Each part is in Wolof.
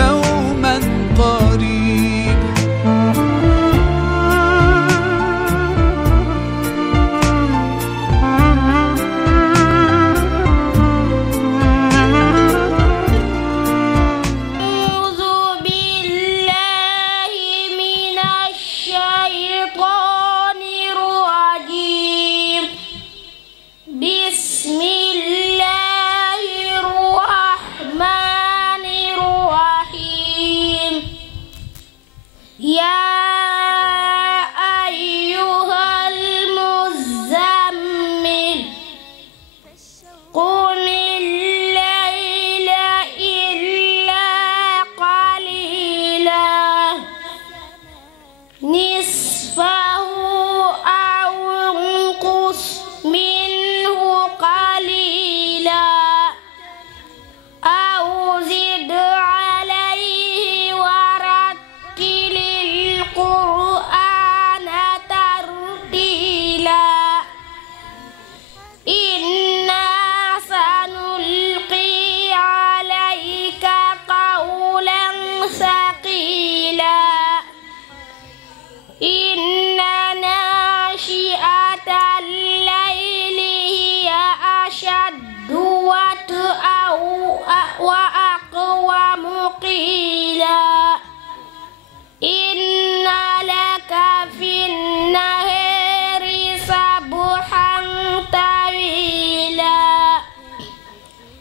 دوما قريب.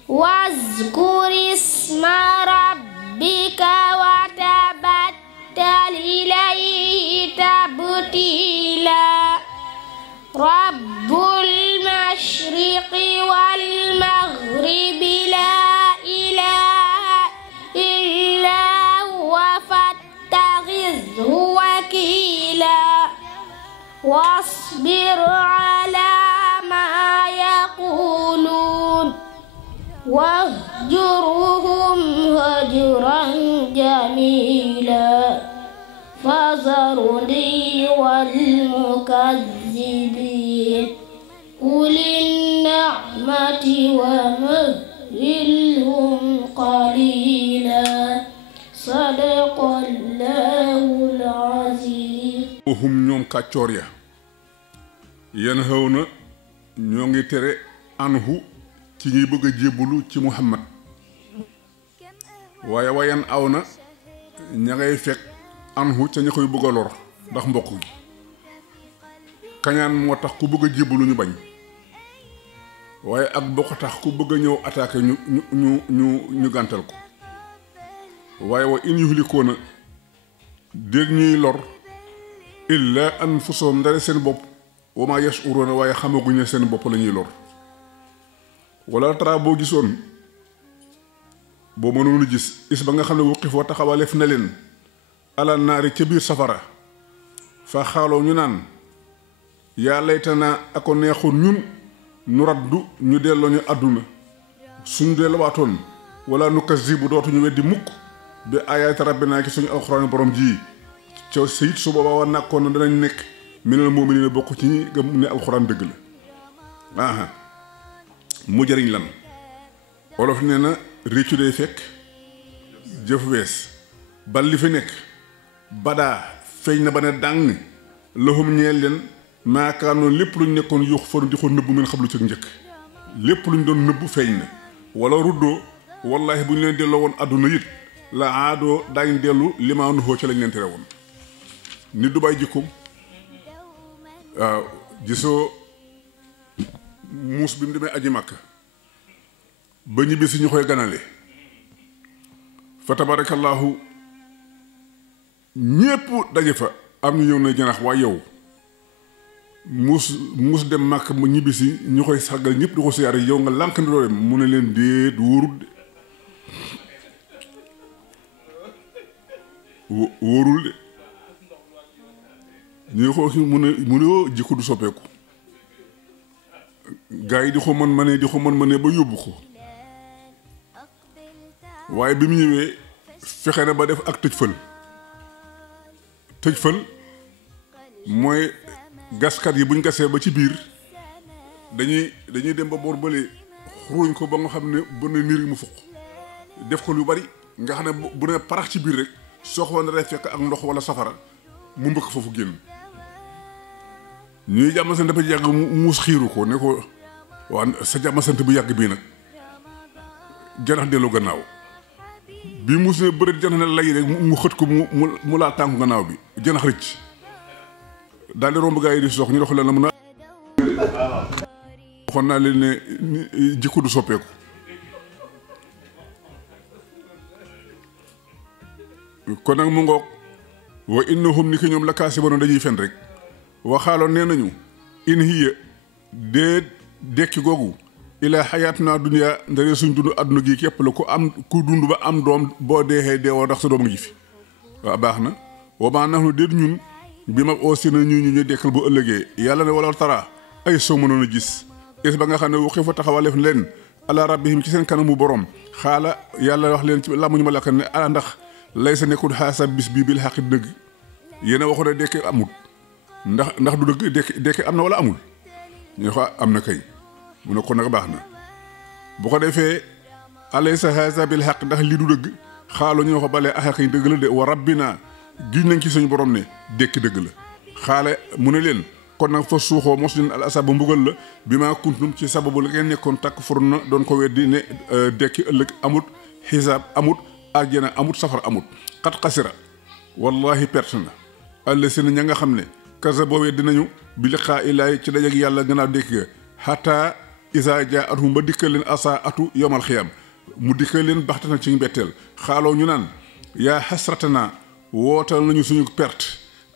واذكر اسم ربك وتبتل إليه تبتيلا رب المشرق والمغرب لا إله إلا هو فاتخذه وكيلا واصبر على ما يقولون واهجرهم هجرا جميلا فذرني والمكذبين أولي النعمة ومهلهم قليلا صدق الله العظيم. وهم ñoom kàccoor ya yanhawna ñoo ngi tere anhu ci ñuy bëgg a jébbalu ci Muhammad waaye wayan aw na ña ngay fekk anhu ca ña koy bëgg a lor ndax mbokk gi kañaan moo tax ku bëgg a jébbalu ñu bañ waaye ak bokk tax ku bëgg a ñëw attaqué ñu gàntal ko waaye wa in yuhlikoona dégg ñuy lor illa anfusahum ndare seen bopp wa maa yash'uruuna waaye xamaguñ ne seen bopp la ñuy lor wala tara boo gisoon boo mënoon a gis is ba nga xam ne wuqif wa taxawaleef na leen ala naari ca biir safara fa xaaloo ñu naan yaa laytanaa ako neexoon ñun nu raddu ñu delloo ñu àdduna suñ delluwaatoon wala nu kazibu dootuñu weddi mukk bi ayaati rabbinaa ki suñu alxuraan borom ji ca sayit su boobaa wa nàkkoon na danañ nekk minal mu'miniina bokk ci ñi gëm ne alxuraan dëgg la aha mu jëriñ lan olof nee na réccu day fekk jëf wees bal li fi nekk badaa feeñ na ba ne dàng lahum ñeel leen maakaanoon lépp luñ nekkoon yuux faru di ko nëbbu meen xam lu ci njëkk lépp luñ doon nëbbu feeñ na wala ruddoo wallahi bu ñu leen delloo woon àdduna it la aadoo daañ dellu limaanu xoo ci lañ leen tere woon nit du bàyyi jikkoom waaw gisoo muus bi mu demee aji màkk ba ñibbi si ñu koy ganale fa tabarakallahu ñépp daje fa am ñu ñëw na janax waaye yow muus dem màkk ma ñibbi si ñu koy sàggal ñëpp di ko siyaare yow nga lànk ni doo dem mu ne leen déet wóorul de wóorul de ñu ko mu ne jikko du soppeeku gaa yi di ko mën ma ne ba yóbbu ko waaye bi mu ñëwee fexe na ba def ak tëj fël mooy gaskat yi buñ gasee ba ci biir dañuy dem ba boor bële xuruñ ko ba nga xam ne ba ne niir mu fukk def ko lu bari nga xam ne bu ne parax ci biir rek soo ko naree fekk ak ndox wala safara mu mbëkk foofu génn ñuy jàmm sant dafa yàgg muus xiiru ko ne ko waa sa jàmm sant bu yàgg bii nag janax delloo gannaaw bi muus ne bëreet janax ne lay rek mu xët ko mu laal tànku gannaaw bi janax rëcc daal di romb gaa yi di sox ñu dox leen la mën a waxoon naa leen ne jikko du soppeeku kon nag mu ngoog wa innahum ni ki ñoom la kaasiboon dañuy fen rek waxaaloon nee nañu in hiya dee dekki googu ilaa xayaatuna dunya ndare suñ dund àdduna gi képp la ku dund ba am doom boo deexee deewoo ndax sa doom ngi fi waaw baax na wa maa nahnu déet ñun bi ma aussi na ñu dekkal bu ëllëgee yàlla ne wala tara ay soo mënoon a gis is ba nga xam ne waxi fa taxawaleef leen ala rabbihim ci seen kanamu borom xaala yàlla wax leen ci làmmuñu ma lakka ne ala ndax lay sa nekkul xaasa bis bii bil xaqi dëgg yéen a waxu ne dekki amul ndax du dëgg dekki am na wala amul ñu ko am na kay mu ne ko nag baax na bu ko defee alaysa haza bil xaq ndax lii du dëgg xaalo ñu ko balee axaq yi dëgg la de wa rabbina giñ nañ ci suñu borom ne dekki dëgg la xaale mu ne leen kon nag fa suuxoo mos leen al asaba mbugal la bi maa kuntum ci sababu la ngeen nekkoon takk fur na doon ko weddi ne dekki ëllëg amut xisaab amut àjjana amut safar amut xat xasira wallahi perte na àll si na ña nga xam ne kasa boo weddi nañu bi liqaa ilaay ci dajeg yàlla gannaaw dekki ga xataa isa jaa atum ba dikkal leen asa atu yomal xiyam mu dikkal leen baxtana ci mbetteel xaaloo ñu naan yaa xasratana wootal nañu suñu perte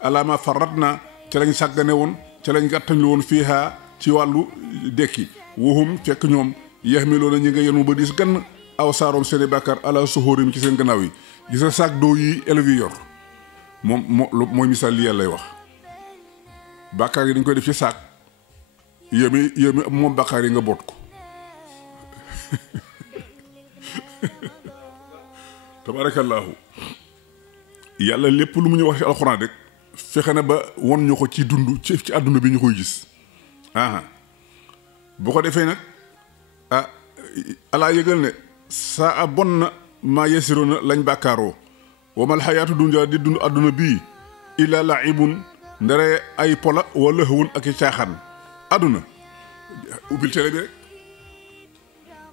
alaama farat na ca lañ sàggane woon ca lañ gàttañlu woon fiihaa ci wàllu dekki wuhum fekk ñoom yaxmiloona ñi nga yenu ba diis gann aw saaroom seeni bàkkaar ala soxóorim ci seen gannaaw yi gis nga saak doo yi élèves yi yor mooy misaal li yàlla lay wax bàkkaar yi dañ koy def ci saak yémi moom bàkkaar yi nga boot ko tabaarakallaahu yàlla lépp lu mu ñu wax ci alxuraan rek fexe na ba won ñu ko ci dund ci àdduna bi ñu koy gis bu ko defee nag alaa yëgal ne saa a bon na maa yesiroo na lañ bàkkaaroo wamal xayaatu dunya di dund àdduna bii illa laibun ndare ay pola wala hëwun ak i caaxaan àdduna ubbil télé bi rek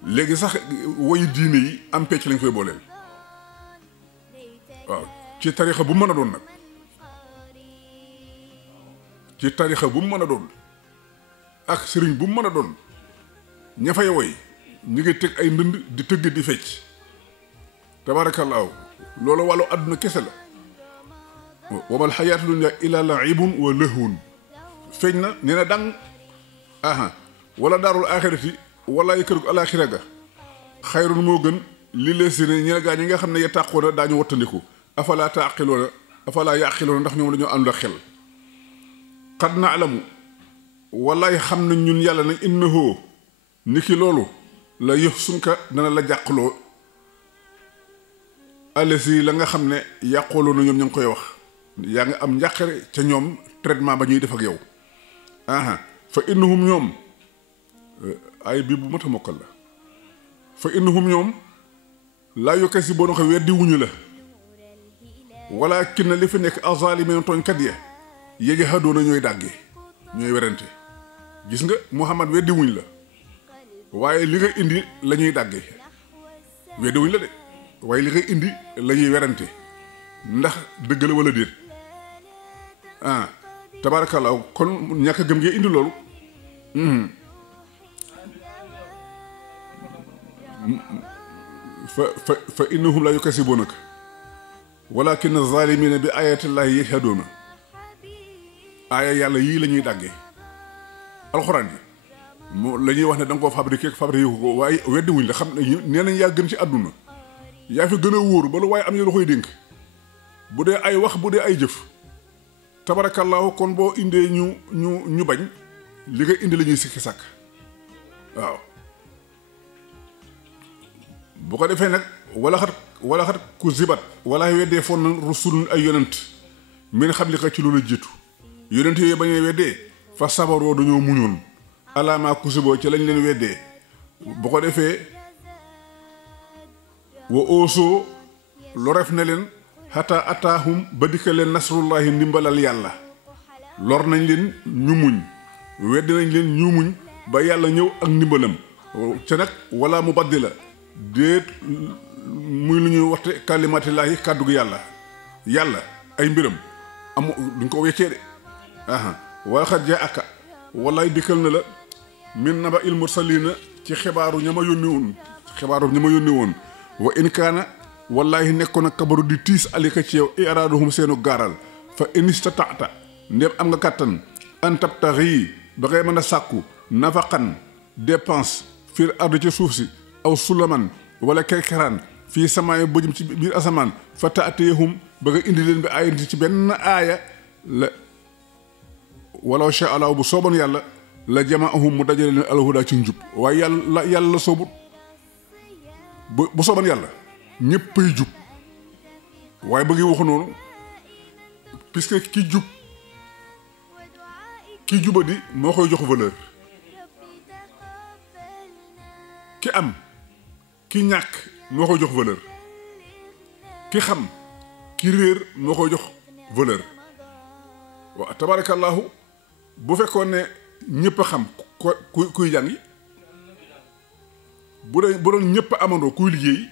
léegi sax woyu diine yi am pecc lañ koy booleel waaw ci tarixa bu mën a doon nag ci tarixa bu mu mën a doon ak sëriñ bu mu mën a doon ña fay woy ñu ngi teg ay ndënd di tëgg di fecc tabaarakallaahu loolu wàllu àdduna kese la wamal xayaatu dunya illa laibun wa lahwun feeñ na nee na dang wala daarul axirati wala yi kërug alaxira ga xayrun moo gën li lees si ne ñi ne gaa ñi nga xam ne ya tàqoona daañu wattandiku afalaa taaqiloona afalaa yaqiloona ndax ñoom dañoo ànd ak xel xad na alamu wallaay xam nañ ñun yàlla nag innahu ni ki loolu la yëf sunka dana la jàqloo alesi la nga xam ne yàqooloo na ñoom ña ngi koy wax yaa nga am njàqare ca ñoom traitement ba ñuy def ak yow fa innahum ñoom ay bii bu mat a mokkal la fa innahum ñoom laa yokkee si boo ko weddi wuñu la walakin na li fi nekk azalimin tooñkat ya yéegi xadoona ñooy dàggee ñooy werante gis nga Muhammad weddi wuñ la waaye li nga indi la ñuy dàggee weddi wuñ la de waaye li nga indi la ñuy werante ndax dëgg la wala déet tabaarakallaa kon ñàkk gëm ngee indi loolu fa innahum la yukasibuunaka walakin az-zaalimiina bi ayaatillaahi yajhaduuna aaya yàlla yii la ñuy dàggee alxuraan yi moo la ñuy wax ne da nga koo fabriqué ko waaye weddi wuñ la xam ne nee nañ yaa gën ci àdduna yaa fi gën a wóor ba lu waaye am ñu la koy dénk bu dee ay wax bu dee ay jëf tabarakallaahu kon boo indee ñu bañ li nga indi la ñuy sikki sàkk waaw bu ko defee nag wala xat ku zibat wala weddee foon na rusulun ay yonent min xam li ka ci loolu jiitu yonent yooyu bañee weddee fa sabaroo dañoo muñoon alaamaa kusiboo ci lañ leen weddee bu ko defee wa oosoo loref na leen xataa ataahum ba dikka leen nasrullahi ndimbalal yàlla lor nañ leen ñu muñ weddi nañ leen ñu muñ ba yàlla ñëw ak ndimbalam ca nag wala mu baddi la déet muy lu ñuy waxte kalimatillaahi kàddu gi yàlla ay mbiram amu duñ ko weccee de waa xat jaa aka wallaay dikkal na la min naba il mursalina ci xibaaru ña ma yónni woon wa in kaana wallaahi nekkoon ak kabaru di tiis alika ci yow iraaduhum seenu gaaral fa inistataata ndéem am nga kàttan an tabtaxi ba ngay mën a sàkku nafaqan dépense fir ardi ci suuf si aw sulaman wala kerkeraan fii samaay bëjum ci biir asamaan fa taatiyahum ba nga indi leen bi aayante ci benn aaya la walaw sha Allah bu sooban yàlla la jamaahum mu dajale leen alhuda ci njub waaye yàlla la soobut bu sooban yàlla ñëppay jub waaye bëgg waxu noonu puisque ki jubadi moo koy jox valeur ki am ki ñàkk moo koy jox valeur ki xam ki réer moo koy jox valeur waaw tabarakallahu bu fekkoon ne ñëpp a xam kuy jàngi bu doon ñëpp a amandoo kuy liggéey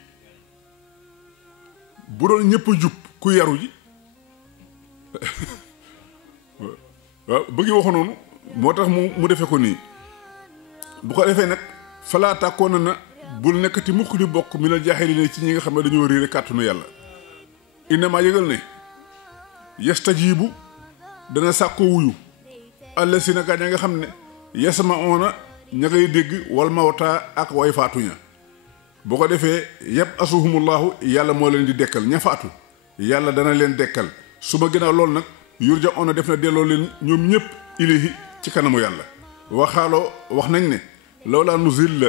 bu doon ñëpp a jub kuy yaru ji waaw bëgg waxu noonu moo tax mu defe ko nii bu ko defee nag falaa tàkkoon na bul nekkati mukk di bokk mi na jaaxeli ne ci ñi nga xam ne dañoo réere kàttanu yàlla innamaa yëgal ne yastajibu dana sàkko wuyu àll si na gaa ña nga xam ne yasma'una ña ngay dégg wal mawta ak way faatuña boo ko defee yëpp asuhumullahu yàlla moo leen di dekkal ña faatu yàlla dana leen dekkal su ma gënaaw loolu nag yurja ona def na delloo leen ñoom ñëpp ilahi ci kanamu yàlla waxaaloo wax nañ ne lawlaa nuzil la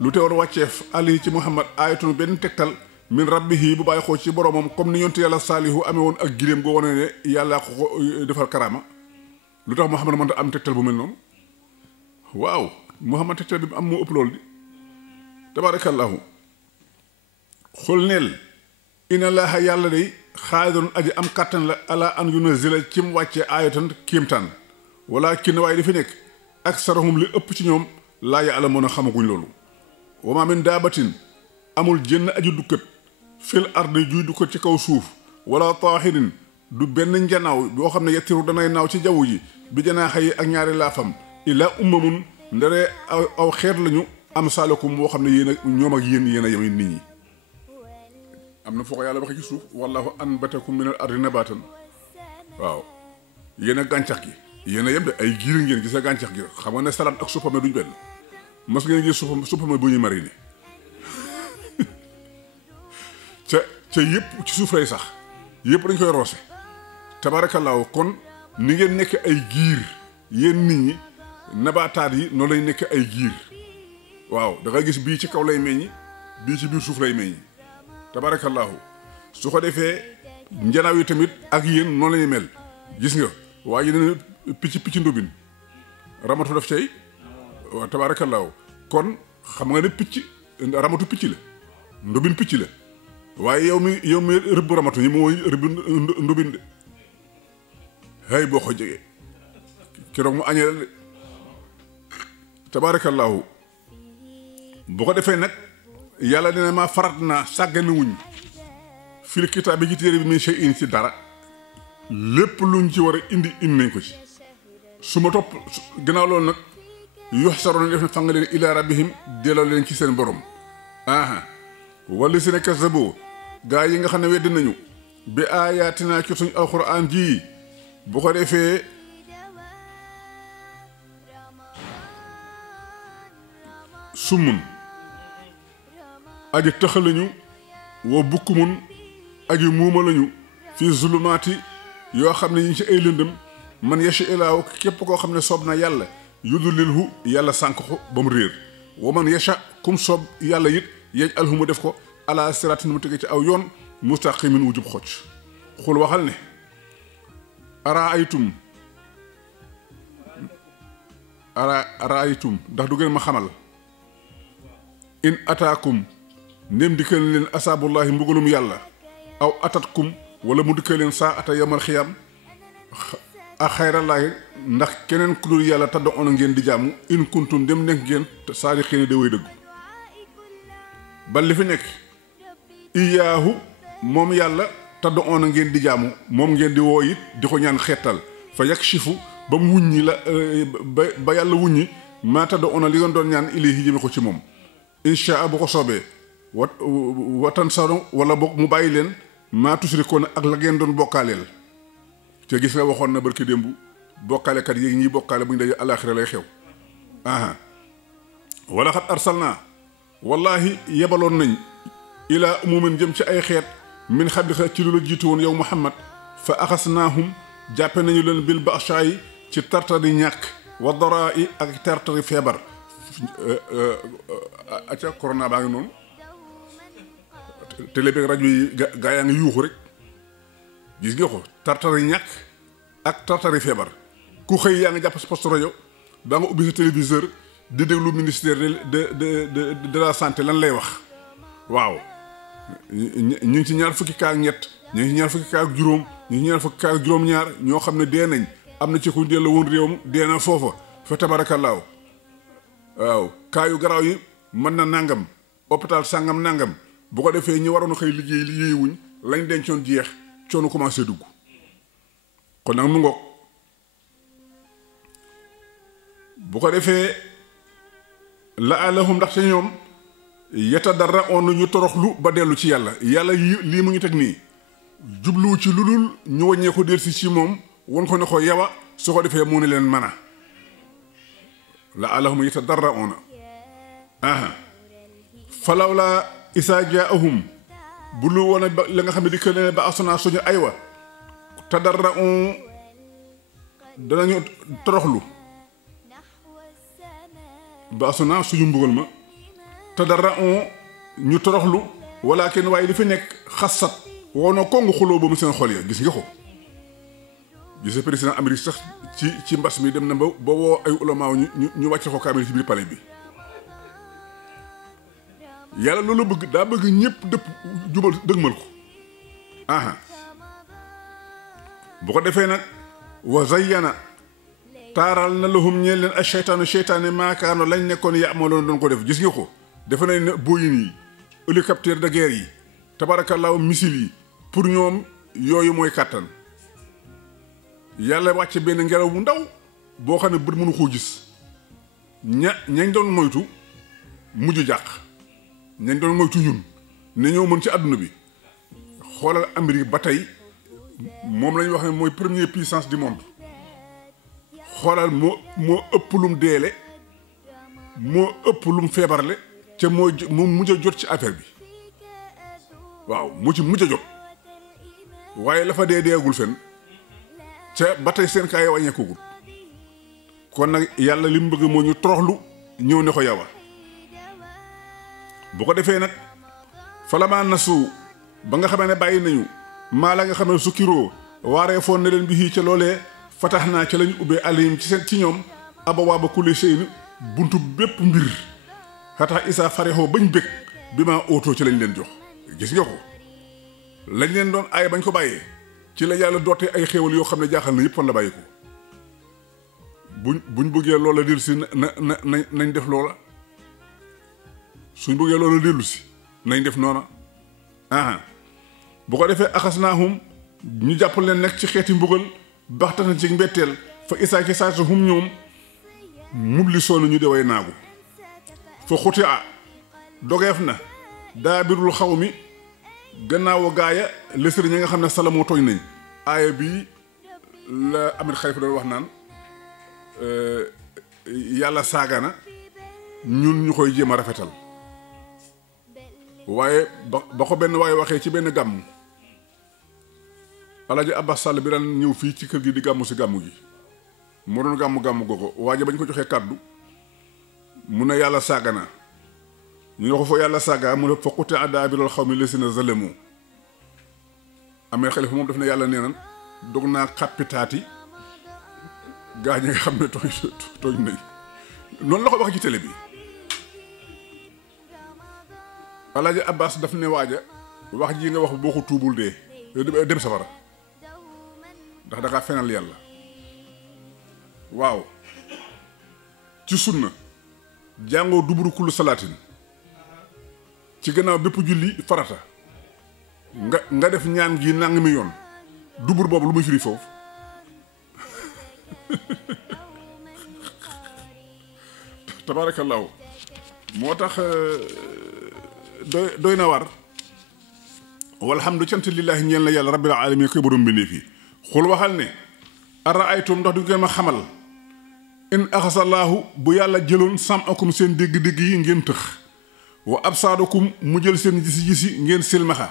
lu te war wàcceef ali ci muhammad ayatun benn tegtal min rabbihi bu bàyyi xoo ci boromam comme ni yonte yàlla saalihu amee woon ak giléem goo wane ne yàlla ko defal karama lu tax muhammad mënta am tegtal bu mel noonu waaw muhammad tegtal bi am moo ëpp loolu di tabarakallahu xul neel inna laaha yàlla day xaadirun aji am kàttan la ala an yunazila ci mu wàccee ayatan kiimtaan wala kin waaye dafi nekk aksarahum li ëpp ci ñoom laa ya'lamuuna xamaguñ loolu wa maa min daabatin amul jënn aji dukkat fil ardi juy dukkat ci kaw suuf wala taaxirin du benn njanaaw boo xam ne yettiru danay naaw ci jaww ji bi janaaxa yi ak ñaari laafam illa ummamun ndaree aw xeet lañu am saalakum boo xam ne yéen a ñoom ak yéen a yem nit ñi am na foo ko yàlla waxe ci suuf wallahu anbatakum minal ardi nabatan waaw yéen a gàncax gi yéen a yem de ay giir ngeen gis a gàncax gi xam nga ne salade ak suppame duñ benn mas ngeen gis suppame bu ñuy mariner ca yëpp ci suuf lay sax yëpp dañ koy roose tabaarakallaahu kon ni ngeen nekk ay giir yéen nit ñi nabaataat yi noonu lay nekk ay giir waaw da nga gis bii ci kaw lay meññi bii ci biir suuf lay meññi tabaarakallaahu su ko defee njanaaw yi tamit ak yéen noonu lañuy mel gis nga waaye yeneen picc ndóbin ramatu daf cay waaw tabaarakallaahu kon xam nga ne ramatu picc la ndóbin picc la waaye yow mi rëbb ramatu ñi mooy rëbb ndóbin de hay boo ko jegee keroog mu añee la de tabaarakallaahu bu ko defee nag yàlla dina ma farat naa sàggane wuñ fil kitaab bi ci téere bi min shay'in ci dara lépp luñ ci war a indi nañ ko ci su ma topp gannaaw loolu nag yuhsaroon def na fanga leen ila rabbihim delloo leen ci seen borom wala si ne kasabo gaa yi nga xam ne weddi nañu bi aayaatinaa ci suñ alxuraan ji bu ko defee summun aji tëxa lañu wa bukkumun aji muuma lañu fii zulumaati yoo xam ne ñi ci ay lëndëm man yashi ilaahu képp koo xam ne soob na yàlla yudlilhu yàlla sànk ko ba mu réer wa man yasha kum soob yàlla it yej alhu mu def ko ala siraatin mu tege ci aw yoon mustaqimin wu jub xocc xul waxal ne araaytum ndax du ngeen ma xamal in ataakum ndem dikkal leen asaabullahi mbugalum yàlla aw atatkum wala mu dikkee leen saa ata yamal xiyam a xayralaay ndax keneen ku dul yàlla tadda on ngeen di jaamu in kuntum dem nekk ngeen saari xëy de way dëggu bal li fi nekk iyaahu moom yàlla tadda on ngeen di jaamu moom ngeen di woo it di ko ñaan xeetal fa yakshifu ba mu wuññi la ba yàlla wuññi maa tadda on li ngeen doon ñaan ilayhi jëme ko ci moom insha bu ko soobee watan saro wala boog mu bàyyi leen maa tusrikoon ak la ngeen doon bokkaaleel te gis nga waxoon na barki démb bokkaalekat yi ñiy bokkaale bu ñu dajee alaaxira lay xew aha wala xat arsalna wallahi yebaloon nañ ilaa umumin jëm ci ay xeet min xablika ci lu la jiitu woon yow Muhammad fa axasnaahum jàppe nañu leen bil ba'saa'i ci tartari ñàkk wa daraa'i ak tartari feebar acca corona baa ngi noonu télé bi rajo yi gaa yaa ngi yuuxu rek gis nga ko tartari ñàkk ak tartari feebar ku xëy yaa ngi jàpp sa poste rajo daa nga ubbi sa téléviseur di déglu ministère de la santé lan lay wax waaw ñu ngi ci ñaar fukki kaa ak ñett ñu ngi ci ñaar fukki kaa ak juróom ñu ngi ci ñaar fukki kaa ak juróom-ñaar ñoo xam ne dee nañ am na ci ku delloo woon réewam dee na foofa fa tabarakallaahu waaw kaa yu garaaw yi mën na nangam hôpital sàngam nangam bu ko defee ñi waroon xëy liggéey wuñ lañ dencoon jeex coono commencé dugg kon nag mu ngoog bu ko defee la alahum ndax ca ñoom yatadarraoon ñu toroxlu ba dellu ci yàlla yàlla lii mu ngi teg nii jubluwu ci lu dul ñu wàññee ko del si ci moom won ko ne ko yawa su ko defee mu ne leen mana la alahum yatadarraoona aha falaw la isaa jaahum bu lu woon ba la nga xam ne di këne ba asona suñu aywa tadarraon danañu toroxlu ba asona suñu mbugal ma tadarraon ñu toroxlu walakin waaye li fi nekk xasat woonoo ko nga xuloo ba mu seen xol ya gis nga ko gis nga président Amérique sax ci mbas mi dem na ba woo ay ulamaaw ñu wàcce ko kaamil ci biir palais bi yàlla loolu bëgg daa bëgg ñëpp dëpp jubal dëgmal ko aha bu ko defee nag wa zayyana taaral na lahum ñeel leen ak seytaane maakaano lañ nekkoon yaamaloon doon ko def gis nga ko defe nañ ne Boeing yi hélicoptère de guerre yi tabarakallaahu missile yi pour ñoom yooyu mooy kàttan yàlla wàcce benn ngelaw bu ndaw boo xam ne bët mënu koo gis ñañ doon moytu mujj jàq ñañ doon moytu ñun ne ñoo mën ci àdduna bi xoolal Amérique ba tey moom la ñu wax ne mooy première puissance du monde xoolal moo ëpp lum deele moo ëpp lum feebarle ca moo mujj a jot ci affaire bi waaw mu ci mujj a jot waaye la fa deegul fen ca ba tey seen kaay wàññeekugul kon nag yàlla li mu bëgg moo ñu toroxlu ñëw ne ko yawa bu ko defee nag falamaa nasu ba nga xamee ne bàyyi nañu maa la nga xam ne sukkiroo waaree foon ne leen bi xii ca loolee fatax naa ca lañu ubbee alayhim ci ñoom abawaaba kulli shay'in buntu bépp mbir xataa isaa farexoo bañ bëgg bi maa ootoo ci lañ leen jox gis nga ko lañ leen doon aay bañ ko bàyyee ci la yàlla dootee ay xéewal yoo xam ne jaaxal na yëpp fan la bàyyi ko buñ bëggee loola dellu si nañ def loola suñ bëggee loola dellu si nañ def noona aha bu ko defee axasnaahum ñu jàpp leen nekk ci xeeti mbugal baxtana ci mbetteel fa isaa ci saasa hum ñoom mubli soona ñu deway naagu fa xuti a dogeef na daabirul xaw mi gannaaw gaaya lësëri ñi nga xam ne salamoo tooñ nañ aaya bii la amit xalifa doon wax naan yàlla saaga na ñun ñu koy jéem a rafetal waaye ba ko benn waaye waxee ci benn gàmm Alaaji Abbas Sall bi daan ñëw fii ci kër gi di gàmmu si gàmmu gi moo doon gàmmu googu waaye bañ ko joxee kàddu mu ne yàlla saaga na ñu ne ko foo yàlla saaga mu ne fa xuti daabirul xawmi lasina zalamu amee xalifa moom daf ne yàlla nee na dog naa xàppitaati gaa ñi nga xam ne tooñ nañ noonu la ko wax ci télé bi Alaaji Abbas daf ne waaja wax ji nga wax boo ko tuubul dee dem safara ndax da ngaa fenal yàlla waaw ci sunna jàngoo duburu kullu salaatin ci gannaaw bépp julli farata nga def ñaan gi nangami yoon dubur boobu lu muy firi foofu tabaarakallaahu moo tax doy na war walhamdu cant lillaahi ñeel na yàlla rabbil alamin koy borom bindee fii xul waxal ne ara aytum ndax du ngeen ma xamal in axasallaahu bu yàlla jëloon samakum seen dégg-dégg yi ngeen tëx wa absaadakum mu jël seen gisi-gisi ngeen silmaxa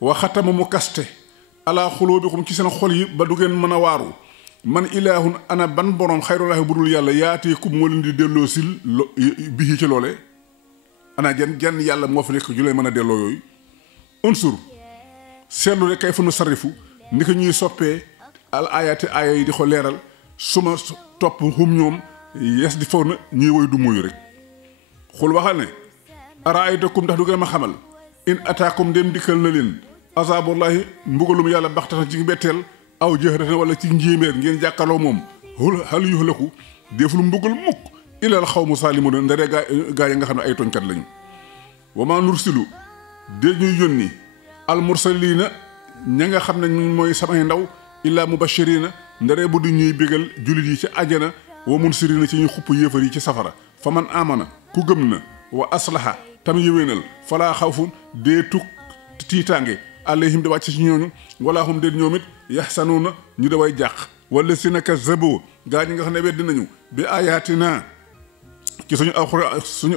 wa xatama mu kaste ala xuloobikum ci seen xol yi ba du ngeen mën a waaru man ilaahun ana ban borom xayrulaahi bu dul yàlla yaateekum moo leen di delloo sil bii ci loole ana jan yàlla moo fi nekk ju lay mën a delloo yooyu unsur seetlu rek kay fu nu sarrifu ni ko ñuy soppee al ayaati aaya yi di ko leeral suma topp xum ñoom yes di faw na ñuy woy du moyu rek xul waxal ne araaytakum ndax du ngeen ma xamal in ataakum dem dikkal na leen azaabullahi mbugalum yàlla baxtatan ci mbetteel aw jëhratan wala ci njéeméer ngeen jàkkaloo moom hal yuhlaku deful mbugal mukk ilal xawmu saalimuun ndare gaa yi nga xam ne ay tooñkat lañu wa maa nursilu dee ñuy yónni al mursaliina ña nga xam ne mooy samay ndaw illaa mubashiriina ndare bu du ñuy bégal jullit yi ci àjjana wa munsiriina ci ñuy xupp yéefar yi ci safara fa man amana ku gëm na wa aslaha tam yëwénal falaa xawfun dee tuk tiitaange alayhim di wàcc ci ñooñu wala hum déet ñoom it yaxsanuuna ñu daway jàq wala si naka zabo gaa ñi nga xam ne weddi nañu bi ayatina ci suñu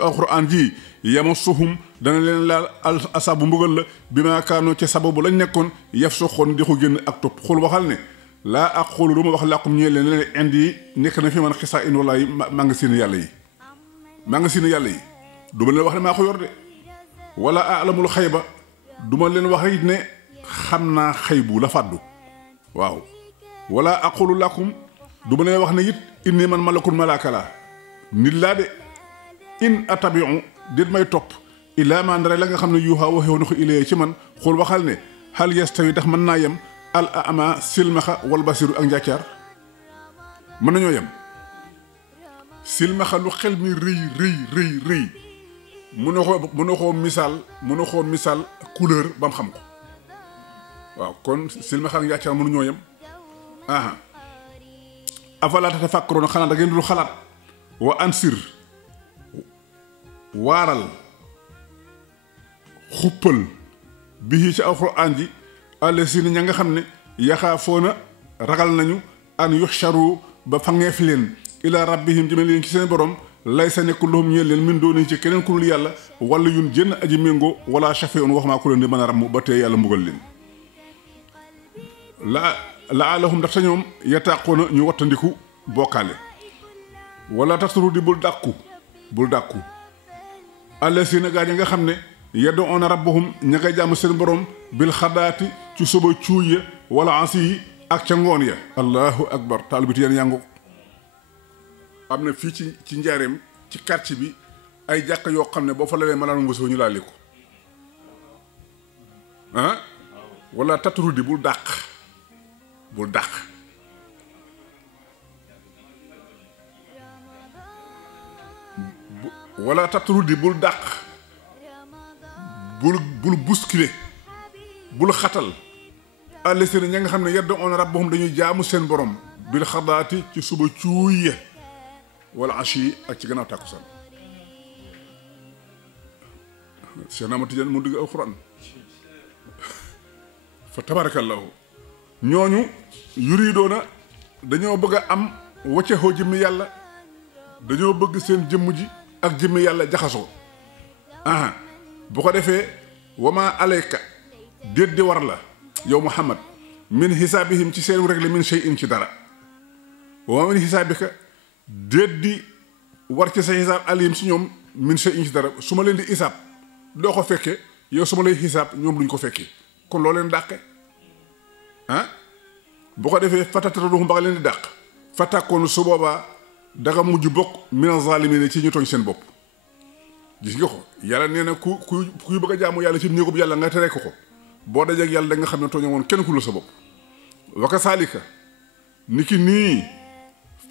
alxuraan ji yamassuhum dana leen laal asabu mbugal la bi maa kaanoo ci sababu lañ nekkoon yaf soxoon di ko génn ak topp xul waxal ne laa ak xoolu du ma wax làqum ñee leen leen indi yi nekk na fi man xisaa in wallaahi maa nga seen yàlla yi maa nga seen yàlla yi du ma leen wax ne maa ko yor de wala alamul xayba du ma leen wax it ne xam naa xaybu la fàddu waaw wala aqulu lakum du ma leen wax ne it inni man malakul malaaka laa nit laa de in atabiu dit may topp illaa ma ndare la nga xam ne yuuxaa waxee na ko ilayee ci man xool waxal ne hal yastawi ndax mën naa yem al ama silmaxa wal basiru ak njàccaar mën nañoo yem silmaxa lu xel mi rëy mënoo koo misaal couleur ba mu xam ko waaw kon silmaxa ak njàccaar mënuñoo yem aha afalaa tatafakkaruuna xanaa da ngeen dul xalaat wa ansir waaral xuppal bii ci alxuraan ji allasiina ña nga xam ne yaxaafoona ragal nañu an yuxsharu ba fangeef leen ila rabbihim jëme leen ci seen borom lay sa nekku lahum ñeel leen min dooni ci keneen ku dul yàlla wala yun jënn aji méngoo wala shafiun wax maa ku leen di mën a ramm ba tey yàlla mbugal leen laalahum ndax te ñoom yataqoona ñu wattandiku bokkaale wala tasru di bul dàkku allasiina gaa ñi nga xam ne yad'uuna rabbahum ña ngay jàmm seen borom bil xadaati ci suba cuuy ya wala ansi yi ak ca ngoon ya allahu akbar taalibiti yeen yàngu am na fii ci njaareem ci quartier bi ay jàkk yoo xam ne boo fa lalee malaanu mbusoo ñu laali ko ah wala tatru di bul dàq wala tatru di bul dàq bul bousculer bul xatal allasiina ña nga xam ne yad'uuna rabbahum dañuy jaamu seen borom bil xadaati ci suba cuuy wala ashi ak ci gannaaw tàkkusaan Cheikh Ahmad Tidiane mu dugg alxuraan fa tabarakallahu ñooñu yuridoona dañoo bëgg a am waccaxoo jëmmi yàlla dañoo bëgg seen jëmm ji ak jëmmi yàlla jaxasoo aha bu ko defee wama alayka déet di war la yow Muhammad min xisaabihim ci seen réglé min shay'in ci dara wama min xisaabika déet di war ci sa xisaab alim si ñoom min shay'in ci dara su ma leen di xisaab doo ko fekkee yow su ma lay xisaab ñoom duñ ko fekkee kon loo leen dàqe ah bu ko defee fatataraduhum ba nga leen di dàq fatakkoon su boobaa danga mujj bokk mina zaalimiin ci ñu tooñ seen bopp gis nga ko yàlla nee na kuy bëgg a jaamu yàlla ci néegub yàlla nga tere ko boo dajeeg yàlla da nga xam ne tooñoo woon kenn ku la sa bopp waka saalika ni ki nii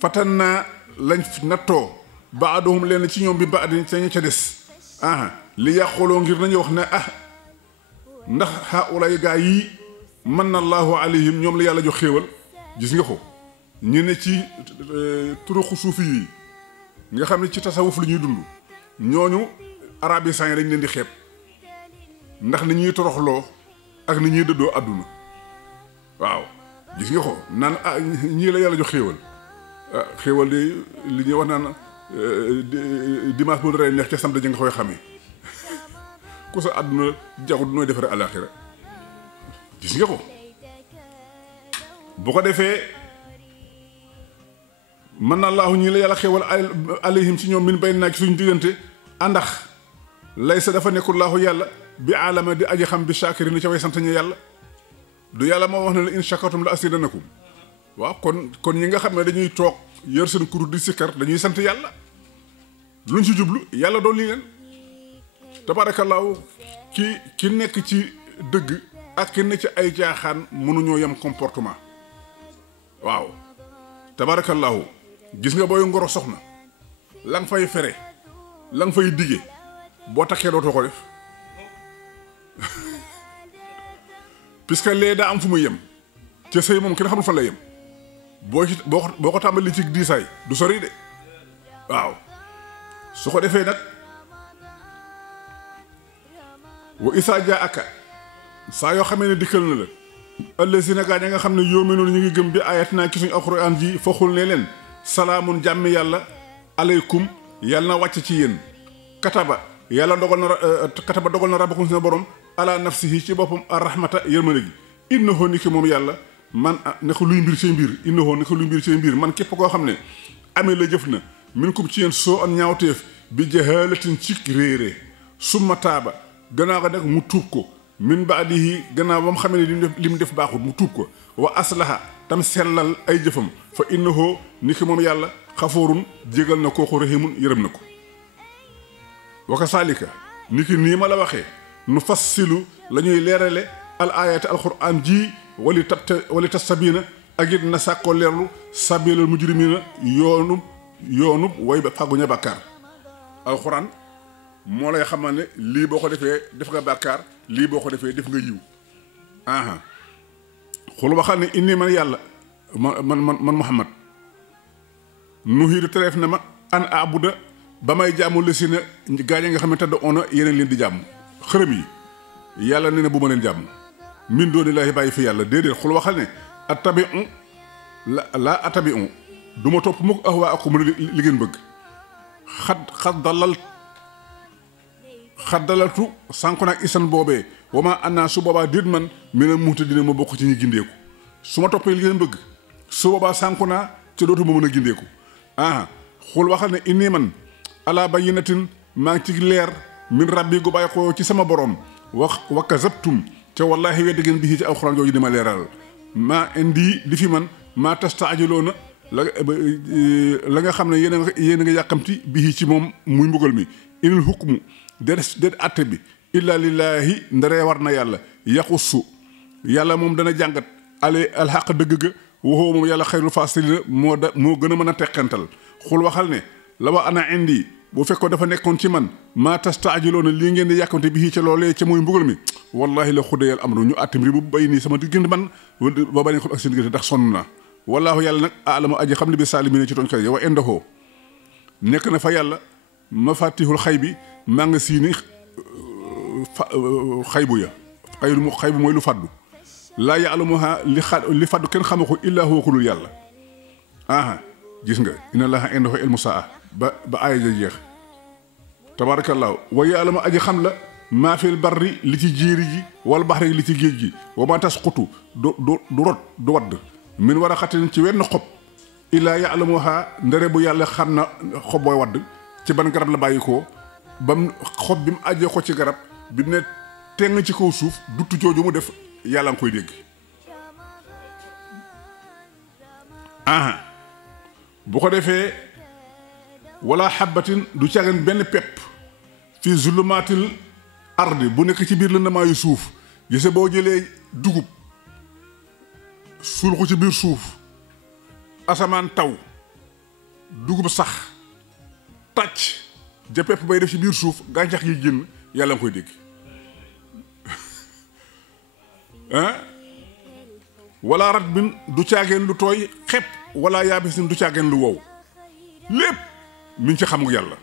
fatan naa lañ nattoo baadohum leen ci ñoom bi baadin ca ña ca des li yàqooloo ngir nañu wax ne ndax haulaay gaa yi mën na allahu alayhim ñoom la yàlla jox xéewal gis nga ko ñu ne ci turuxu suufi yi nga xam ne ci tasawuf lu ñuy dund ñooñu arabisants yi dañ leen di xeeb ndax ni ñuy toroxloo ak ni ñuy dëddoo àdduna waaw gis nga ko naan ñii la yàlla jox xéewal xéewal de li ñuy wax naan dimanche bu rey neex ca samedi ji nga koy xamee ku sa àdduna jaxut nooy defaree àllaaxira gis nga ko bu ko defee mën na laahu ñii la yàlla xéewal alayhim ci ñoom min bay naa ci suñu diggante àndax lay sa dafa nekkul laahu yàlla bi alama di aji xam bi shaakiri ni ca way sant ñi yàlla du yàlla moo wax ne la in shakartum la asidanakum waaw kon ñi nga xam ne dañuy toog yor seen kur di sikkar dañuy sant yàlla luñ ci jublu yàlla doon lii leen tabaarakallaahu ki nekk ci dëgg ak ki nekk ci ay jaaxaan mënuñoo yem comportement waaw tabaarakallaahu gis nga booy ngoro soxna la nga fay fere la nga fay dige boo takkee dootoo ko def puisque lee daa am fu muy yem ca sëy moom kenn xamul fan la yem boo ko tàmbali ci diisaay du sori de waaw su ko defee nag wa isaa jaa aka saa yoo xamee ne dikkal na la allazina gaa ña nga xam ne yoomeenoon ñu ngi gëm bi ayat naa ci suñu alxuraan ji faxul ne leen salaamun jàmmi yàlla aleykum yàlla na wàcc ci yéen kataba dogal na rabbakum seen borom ala nafsihi ci boppam arrahmata yërmande gi innahu ni ki moom yàlla man ne ko luy mbir ci mbir innahu ne ko luy mbir ci mbir man képp koo xam ne amee la jëf na min kum ci yéen soo an ñaawteef bi jahalatin ci réere summa taaba gannaaw ko nag mu tuub ko min baadihi gannaaw ba mu xamee ne li mu def baaxul mu tuub ko wa aslaha tam sellal ay jëfam fa innahu ni ki moom yàlla xafoorun jégal na kooku rahimun yërëm na ko waka saalika ni ki nii ma la waxee nu fassilu la ñuy leerale al ayati alquran ji wali tas sabina ak it na sàkkoo leerlu sabilal mujrimina yoonub way ba fàgguña bàkkaar alquran moo lay xamal ne lii boo ko defee def nga bàkkaar lii boo ko defee def nga yiw xul waxal ne inni man yàlla man Muhammad nuhiidu tereef na ma an abuda ba may jaamu la si ne gaañ nga xam ne tëdd ona yeneen leen di jàmm xërëm yi yàlla nee na bu ma leen jàmm min dooni laahi bàyyi fi yàlla déedéet xul waxal ne attabi'u laa attabi'u du ma topp mukk ahwaakum li ngeen bëgg xat dalaltu sànku naag isan boobee wama annaa su boobaa déet man mi ne muxta dina ma bokk ci ñi gindeeku su ma toppee li ngeen bëgg su boobaa sànku naa ci dootu ma mën a gindeeku xul waxal ne inni man ala bayyinatin maa ngi ci leer min rabbi gu bàyyi ko ci sama borom wa kazabtum te wallaahi weddi ngeen bi ci alxuraan jooju di ma leeral maa indi di fi man maa tastaajiloona la nga xam ne yéen a nga yàkkamti bi ci moom muy mbugal mi inul hukmu déet atte bi illa lillaahi ndaree war na yàlla yaxussu yàlla moom dana jàngat alxaq dëgg ga waxoo moom yàlla xayrul faasiliina moo gën a mën a teqantal xul waxal ne la wa ana indi bu fekkoon dafa nekkoon ci man maa tastaajiloona lii ngeen di yàkkamte bi ca loolee ca muy mbugal mi wallahi la xuddayal amru ñu àttam ri bu bay nii sama diggante man ba bane xul ak seen diggante ndax sonn naa wallaahu yàlla nag alama aji xam ne bi saalimiina ci tooñkat yi wa indahu nekk na fa yàlla mafatihul xay bi maa nga siini xaybu ya xaybu mooy lu faddu laa yaalamuha li faddu kenn xama ko illaa huwa ku dul yàlla gis nga inna allaha indahu ilmu saa ba aaya ja jeex tabaarakallaahu wa ya'lamu aji xam la maa fil barri li ci jéeri ji wal baxri li ci géej gi wa ma tasqutu du rot du wadd min waraqatin ci wenn xob illaa ya'lamuha ndere bu yàlla xam na xob booy wadd ci ban garab la bàyyi ko bam xob bi mu àjjee ko ci garab bi mu ne teng ci kaw suuf duttu jooju mu def yàlla nga koy dégg bu ko defee wala xabatin du cagen benn pepp fi zulumaatil ardi bu nekk ci biir lëndamaayu suuf gise boo jëlee dugub suul ko ci biir suuf asamaan taw dugub sax tàcc ja pepp bay def ci biir suuf gàncax gi génn yàlla nga koy dégg ah wala rat bin du caageen lu tooy xepp wala yaabisin du caageen lu wow lépp mi ngi ci xam nga yàlla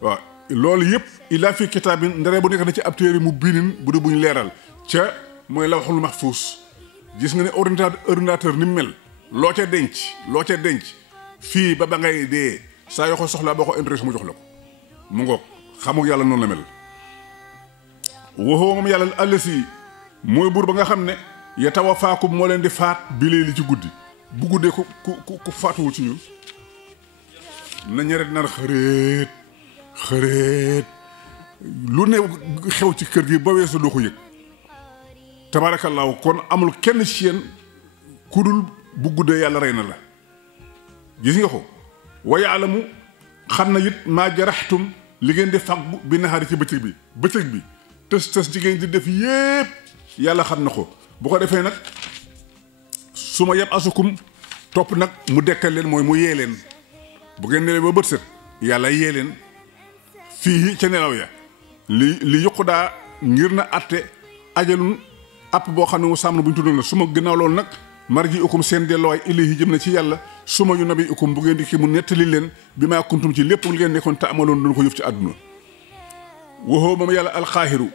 waaw loolu yëpp illa fi kitaabin ndare bu nekk na ci ab téere mu binin bu dee buñ leeral ca mooy lawhul mahfuus gis nga ne ordinateur ni mu mel loo ca denc fii ba ngay dee saa yoo ko soxlaa boo ko intéressé mu jox la ko mu ngoog xamul yàlla noonu la mel waxoo moom yàlla allasi mooy buur ba nga xam ne ya tawafaakum moo leen di faat bi li ci guddi bu guddee ku faatuwul ci ñun na ñeret nar xëreet lu ne xew ci kër gi ba weesu doo ko yëg tabaarakallaahu kon amul kenn ci yéen ku dul bu guddee yàlla rey na la gis nga ko wa yaalamu xam na it maa jaraxtum li ngeen di fàggu bi naxaari ci bëccëg bi tës ci ngeen di def yépp yàlla xam na ko bu ko defee nag su ma yeb asukum topp nag mu dekkal leen mooy mu yee leen bu ngeen nelawee ba bët set yàlla yee leen fii ca nelaw ya li yuqu daa ngir na atte ajalun app boo xam ne mu sàmm na bu ñu tuddoon la su ma gannaaw loolu nag marji ukum seen delluwaay ilayhi jëm na ci yàlla su ma yu nabi ukum bu ngeen di kii mu nettali leen bi maa kuntum ci lépp li ngeen nekkoon te amaloon doon ko yëf ci àdduna waxoo moom yàlla alxaahiru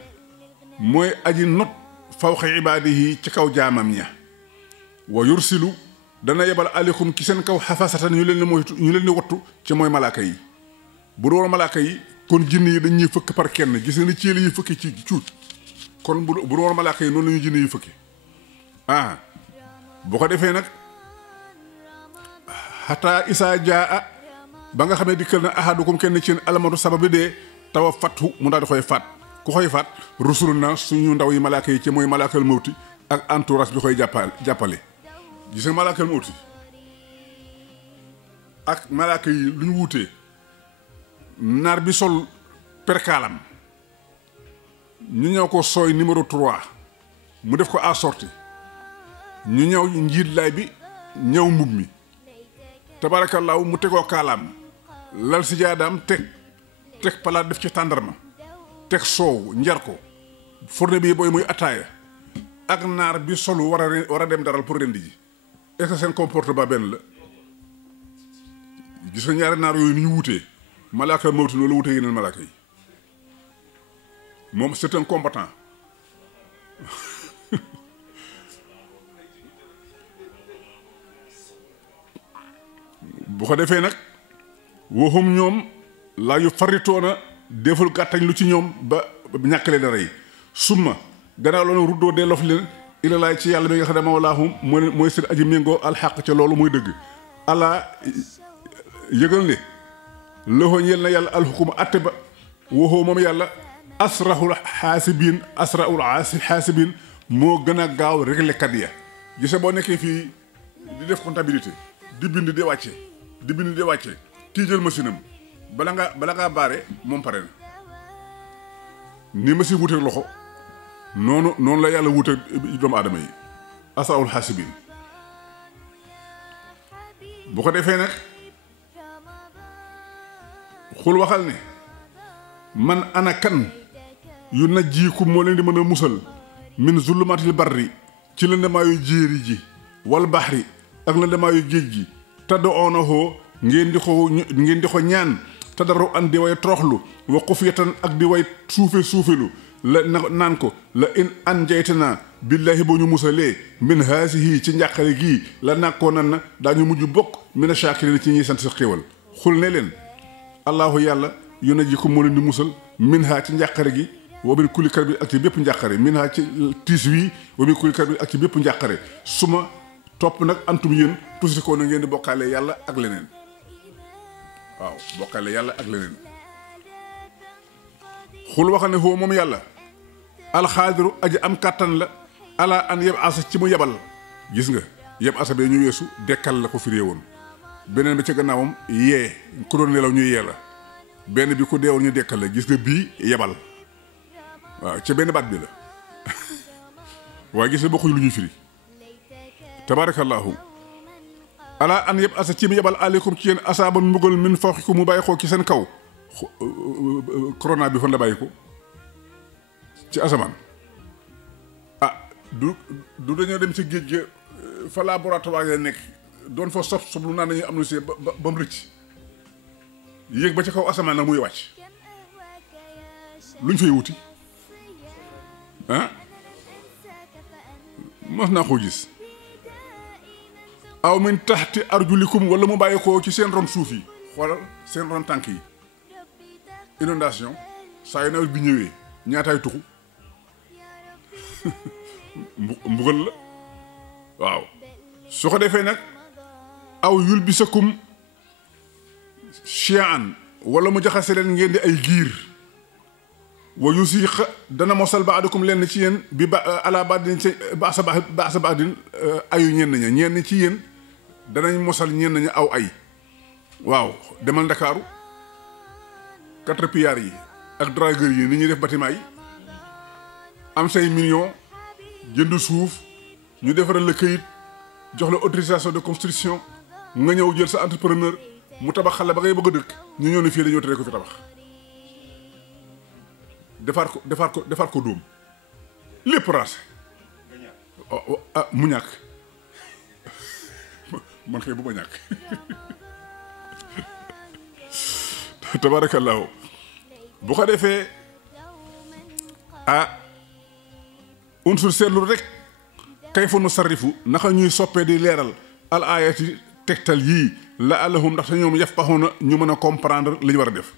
mooy aji not fawqa ibaadihi ci kaw jaamam ña wa yursilu dana yebal aleykum ci seen kaw xafasatan ñu leen di wattu ci mooy malaaka yi bu doon malaaka yi kon jinne yi dañuy fëkk par kenn gis nga ni ci yi fëkki ci cuut kon bu doon malaaka yi noonu la ñu jinne yi fëkki bu ko defee nag xataa isaa jaa ba nga xam ne dikkal na ahadukum kenn ci alamatu sababi dee tawa fathu mu daal di koy faat ku koy faat rusul na suñu ndaw yi malaaka yi ci mooy malaakal mawti ak entourage bi koy jàppale gis nga malaakal mawti ak malaaka yi lu ñu wutee naar bi sol perkaalam ñu ñëw ko sooy numéro 3 mu def ko à sortie ñu ñëw njiit laay bi ñëw mbub mi tabaarakallaahu mu tegoo kaalaam lal si jaadaam teg palaat def ci tàndarma teg soow njar ko fourne bi booy muy ataaya ak naar bi solu war a dem daral pour rendi ji est-ce que seen comportement benn la gis nga ñaari naar yooyu ni ñu wutee malaaka mawti noonu la wutee yeneen malaaka yi moom c'est un combattant bu ko defee nag waxum ñoom laa yu faritoona deful gàttañ lu ci ñoom ba ñàkk leen a rey summa gannaaw loolu ruddoo delloof leen ilalaay ci yàlla mi nga xam ne mawlaahum mooy seen aji méngoo alxaq ca loolu muy dëgg alaa yëgal ne loxo ñeel na yàlla alxukuma atte ba waxoo moom yàlla asraul xaasibiin moo gën a gaaw réglekat ya gise boo nekkee fii di def comptabilité di bind di wàcce kii jël machine am bala ngaa baare moom pare na ni machine wuteeg loxo noonu la yàlla wuteeg doomu aadama yi asraul xaasibiin bu ko defee nag xul waxal ne man ana kan yu najjiikum moo leen di mën a musal min zulumaatil barri ci lëndamaayu jéeri ji wal baxri ak lëndamaayu géej gi tad'uunahu ngeen di ko ñaan tadarruan di way toroxlu wa xufyatan ak di way suufelu la naan ko la in anjaytanaa billaahi boo ñu musalee min haasihi ci njàqare gii la nàkkoo nan na daañu mujj bokk mina shaakiriin ci ñuy sant sa xéwal xul ne leen allahu yàlla yunajjikum moo leen di musal min ha ci njàqare gi wa min kulli karbi ak ci bépp njàqare min ha ci tiis wii wa min kulli karbi ak ci bépp njàqare suma topp nag antum yéen tuuti ko na ngeen di bokkaale yàlla ak leneen waaw bokkaale yàlla ak leneen xul waxa ne foofu moom yàlla alxaadiru aji am kàttan la ala an yeb asa ci mu yebal gis nga yeb asa bee ñu weesu dekkal la ko firee woon beneen bi ca gannaawam yee ku doon nelaw ñu yee la benn bi ku deewoon ñu dekkal la gis nga bii yebal waaw ca benn baat bi la waaye gis nga bokkuñu lu ñuy firi tabarakallahu ala an yëpp asa ci mi yebal aleykum ci yéen asaaban mbugal min fawqikum mu bàyyi ko ci seen kaw corona bi fan la bàyyi ko ci asamaan ah du dañoo dem ci géej gi fa laboratoire ya nekk doon fa sob sob lu naan nañu am na si ba mu rëcc yéeg ba ci kaw asamaan nag muy wàcc luñ fay wuti ah mos naa koo gis aw min taxti arjulikum wala mu bàyyi ko ci seen ron suuf yi xoolal seen ron tànk yi inondation saa yu nawet bi ñëwee ñaataay tuxu mbugal la waaw su ko defee nag aw yulbisakum shi'an wala mu jaxase leen ngeen di ay giir wa yusiqa dana mosal ba'dakum leen ci yéen bi ba ala badin ci baasa badin ayu ñenn ci yéen danañ mosal ñenn ña aw ay waaw demal Ndakaaru caterpillar yi ak dragueur yi ni ñuy def bâtiment yi am say millions jënd suuf ñu defaral la këyit jox la autorisation de construction nga ñëw jël sa entrepreneur mu tabax xale ba ngay bëgg a dëkk ñu ñëw ne fii dañoo tere ko fi tabax defar ko dóom lépp raase mu ñàkk man kay bu ma ñàkk tabarakallahu bu ko defee unsur seetlu rek kay fa nu sarrifu naka ñuy soppee di leeral al ayati tegtal yii la allahum ndax te ñoom yafqahuna ñu mën a comprendre li ñu war a def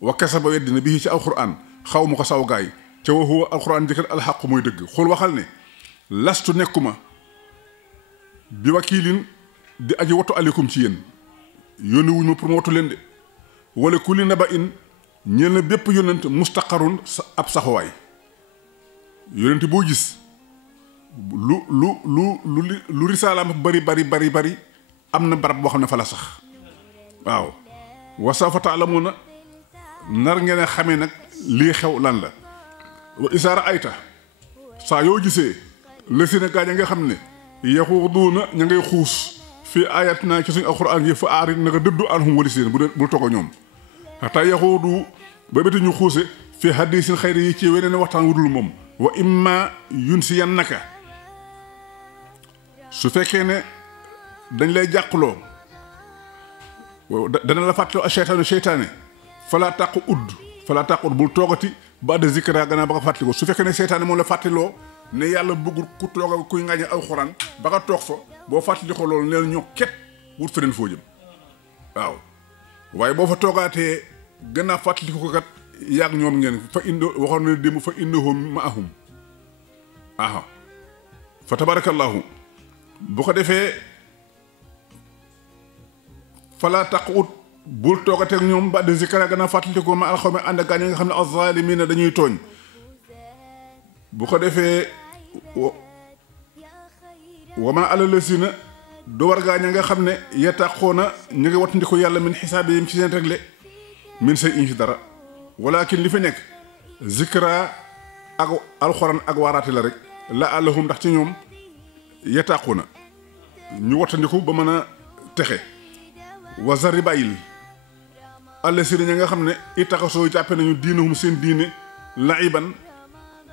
wa kasaba weddina bii ci alquran xaw ma ko saw gaay ca wa huwa alquran jëkkat alxaq mooy dëgg xul waxal ne lastu nekkuma bi wakiilin di aji wattu aleykum ci yéen yónni wuñ ma pour ma wattu leen de wala kulli naba in ñeel na bépp yónent mustaqarun ab saxuwaay yónent boo gis lu risaalaam bari am na barab boo xam ne fa la sax waaw wa sawfa ta'lamuuna nar ngeen a xamee nag lii xew lan la wa isaara ayta saa yoo gisee la si na gaañ a nga xam ne yaxuuduuna ña ngay xuus fii ayatina ci suñu alxuraan yi fa aarit naka dëddu anhum wali seen bu toog ñoom xataa yaxuudu ba béti ñu xuuse fii hadiisin xayri yi ci weneen waxtaan wudul moom wa imma yunsiyannaka su fekkee ne dañ lay jàqloo dana la fàttaloo ak seytaane falaa tàqu udd bul toogati ba de zikra gannaaw ba nga fàttali ko su fekkee ne seytaane moom la fàttaloo ne yàlla bëggul ku toog ak kuy ngaañe alxuraan ba nga toog fa boo fàttali ko loolu neel ñoo ket wut feneen foo jëm waaw waaye boo fa toogaatee gannaaw fàttali ko kat yàgg ñoom ngeen fa indi waxoon na démb fa innahum ma'ahum aha fa tabarakallahu bu ko defee falaa taqut bul toogateeg ñoom ba de zikra gannaaw fàttali ko ma alxawme ànd ak gaañ nga xam ne az-zaalimiina dañuy tooñ bu ko defee wama alalësina du war gaañ nga xam ne yetaqoona ñu ngi wattandiku yàlla min xisaabihim ci seen réglé min say in ci dara walakin li fi nekk zikra ak alxuraan ak waaraate la rek la allahum ndax ci ñoom yetaqoona ñu wattandiku ba mën a texe wa zari bàyyil allasina ña nga xam ne itaxasoo jàppe nañu diinahum seen diine laiban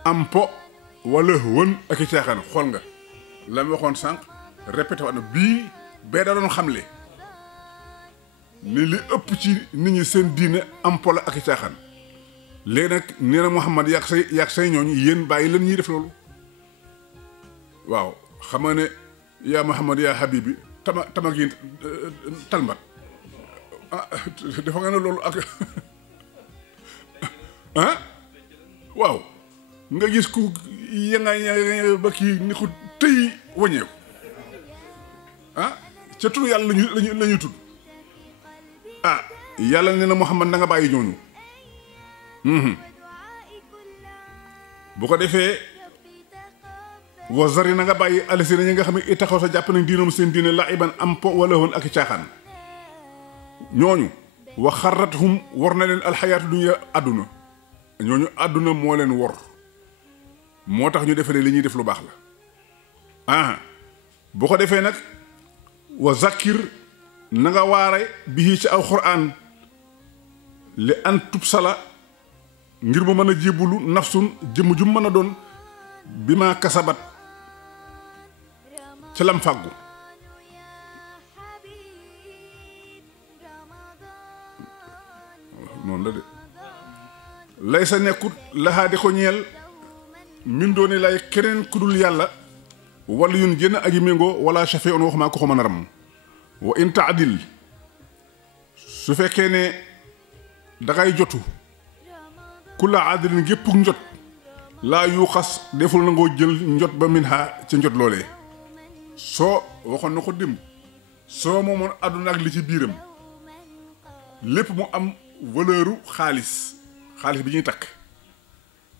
am po wala wën ak i caaxaan xool nga la ma waxoon sànq répété waat na bii bee da doon xamle ni li ëpp ci nit ñi seen diine am po la ak i caaxaan léegi nag nee na Muhammad yàgg say ñooñu yéen bàyyi leen ñuy def loolu waaw xam nga ne yaa Muhammad yaa Habibi tama gi talmat dafa nga ne loolu ak waaw nga gis ku yanga ba kii ni ko tëy waññeeku ca turu yàlla lañuy tudd yàlla nee na Muhammad na nga bàyyi ñooñu bu ko defee wazari na nga bàyyi alisina ñi nga xam ne i taxaw sa jàpp nañ diinam seen diine laiban am po wala woon ak caaxaan ñooñu wa xarrathum war na leen alxayaatu dunya àdduna ñooñu àdduna moo leen wor moo tax ñu defe ne li ñuy def lu baax la bu ko defee nag wa zakir na nga waare bii ci alquran li an tubsala ngir mu mën a jébbulu nafsun jëmm ju mën a doon bi ma kasabat ci lam fàggu noonu la de lay sa nekkut laxaa di ko ñeel min dooni lay keneen ku dul yàlla wala yun jënn aji méngoo wala chafe on waxumaa ko ko mën a ram wa in taadil su fekkee ne dangay jotu ku la adilin gépp njot laa yu xas deful na ngoo jël njot ba min ha ca njot loolee soo waxoon na ko démb soo moomoon àdduna ak li ci biiram lépp mu am valeuru xaalis bi ñuy takk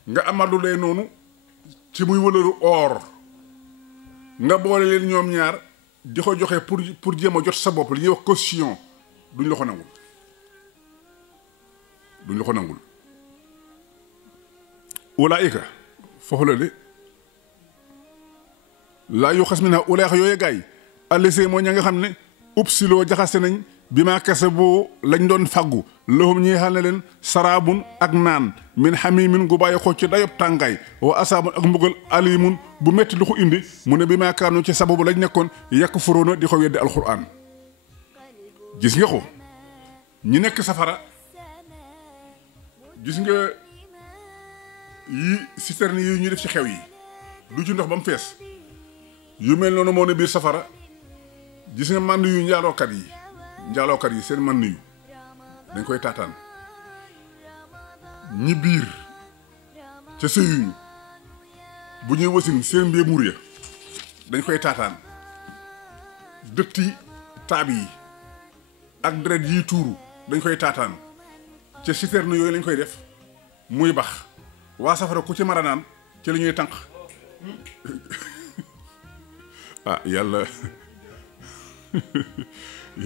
nga amadu lay noonu ci muy valeuru or nga boole leen ñoom ñaar di ko joxe pour jéem a jot sa bopp li ñuy wax caution duñ la ko nangul ulaayika foofu la de laa yu xas mi naa ulaayika yooye gaay allisee moo ña nga xam ne upsiloo jaxase nañ bi maa kese boo lañ doon faggu lahum ñi xal ne leen saraabun ak naan min xamimin gu bàyyi ko ci dayob tàngaay wa asaabun ak mbugal alimun bu metti lu ko indi mu ne bi maa kaanu ci sababu lañ nekkoon yàq furóona di ko weddi alquran gis nga ko ñi nekk safara gis nga yi citerne yi ñu def ci xew yi du ci ndox ba mu fees yu mel noonu moo ne biir safara gis nga mànd yu njaalookat yi seen mànd yu dañ koy taataan ñi biir ca sëyuñu bu ñuy wasin seen mbee mur ya dañ koy taataan dëtti taab yi ak deret yi tuuru dañ koy taataan ca citerne yooyu lañ koy def muy bax waa safara ku ci mara naan ci la ñuy tànq yàlla